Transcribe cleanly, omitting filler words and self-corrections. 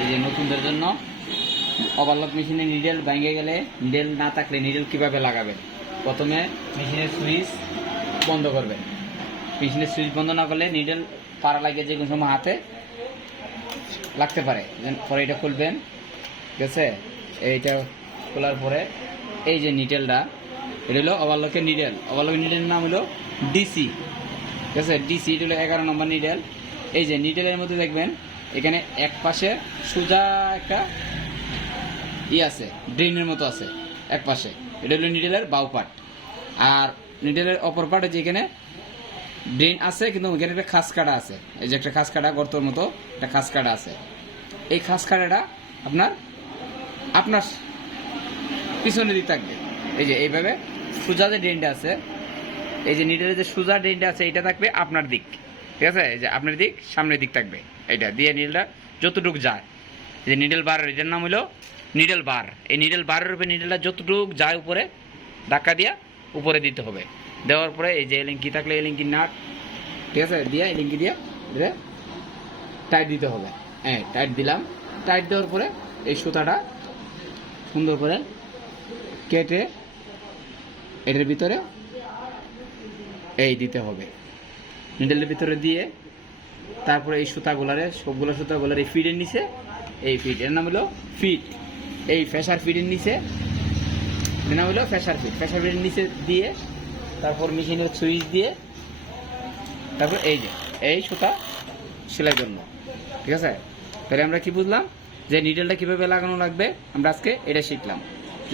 এই যে নতুনদের জন্য ওভারলক মেশিনে নিডেল ভেঙে গেলে, নিডেল না থাকলে নিডেল কিভাবে লাগাবেন। প্রথমে মেশিনের সুইচ বন্ধ করবেন। মেশিনের সুইচ বন্ধ না করলে নিডেল পাড়া লাগিয়ে যে কোনো সময় হাতে লাগতে পারে। পরে এটা খুলবেন, ঠিক আছে। এইটা খোলার পরে এই যে নিডেলটা, এটা হলো ওভারলকের নিডেল। ওভারলকের নিডেলের নাম হলো ডিসি, ঠিক আছে। ডিসি এটা হলো 11 নম্বর নিডেল। এই যে নিডেলের মধ্যে দেখবেন এখানে এক পাশে সোজা একটা আছে, ড্রেনের মতো আছে এক পাশে। এটা হলো নিডেলের বাউ পার্ট। আর নিডেলের অপর পার্টে যেখানে ড্রেন আছে, কিন্তু ওইখানে একটা খাস কাটা আছে। এই যে একটা খাস কাটা, গর্তর মতো একটা খাস কাটা আছে। এই খাস কাটাটা আপনার আপনার পিছনে দিকে থাকবে। এই যে এইভাবে সোজা যে ড্রেনটা আছে, এই যে নিডেলের যে সোজা ড্রেনটা আছে, এটা থাকবে আপনার দিক, ঠিক আছে। এই যে আপনার দিক সামনের দিক থাকবে। এইটা দিয়ে নিডেলটা যতটুকু যায়, এই যে নিডেল বার, এটার নাম হলো নিডেল বার। এই নিডেল বারের উপরে নিডেলটা যতটুকু যায় উপরে ধাক্কা দিয়া উপরে দিতে হবে। দেওয়ার পরে এই যে এলিঙ্কি থাকলে এলিঙ্কি নাট, ঠিক আছে, দিয়ে এলিঙ্কি দিয়ে এটা টাইট দিতে হবে। হ্যাঁ, টাইট দিলাম। টাইট দেওয়ার পরে এই সুতাটা সুন্দর করে কেটে এটার ভিতরে এই দিতে হবে, নিডেলের ভিতরে দিয়ে তারপরে এই সুতাগুলারে, সবগুলো সুতাগুলার এই ফিডের নিচে, এই ফিড, এর নাম হলো ফিট। এই ফ্রেশার ফিডের নিচে, এর নাম হলো ফ্রেশার ফিড। ফ্রেশার ফিডের নিচে দিয়ে তারপর মেশিনের সুইচ দিয়ে তারপর এই যে এই সুতা সেলাই জন্য, ঠিক আছে। তাহলে আমরা কি বুঝলাম যে নিডেলটা কিভাবে লাগানো লাগবে, আমরা আজকে এটা শিখলাম।